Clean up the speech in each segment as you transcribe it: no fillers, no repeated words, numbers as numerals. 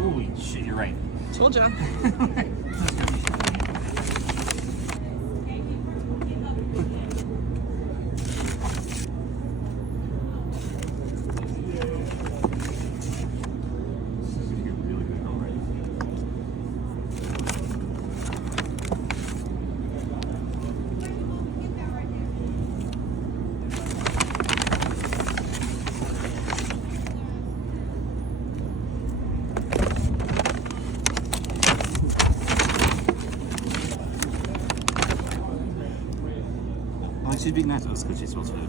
Holy shit, you're right. Told ya. Oh, she's being nice to us because she smells food.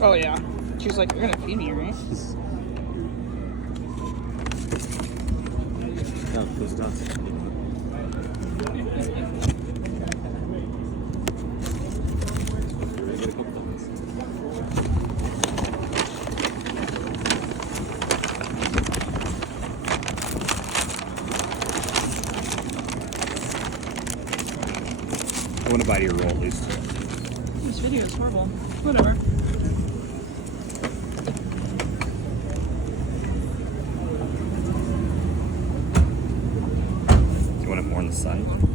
Oh yeah. She's like, you're gonna feed me, right? Oh, those dots. I want to bite your roll at least. This video is horrible. Whatever. Do you want it more on the side?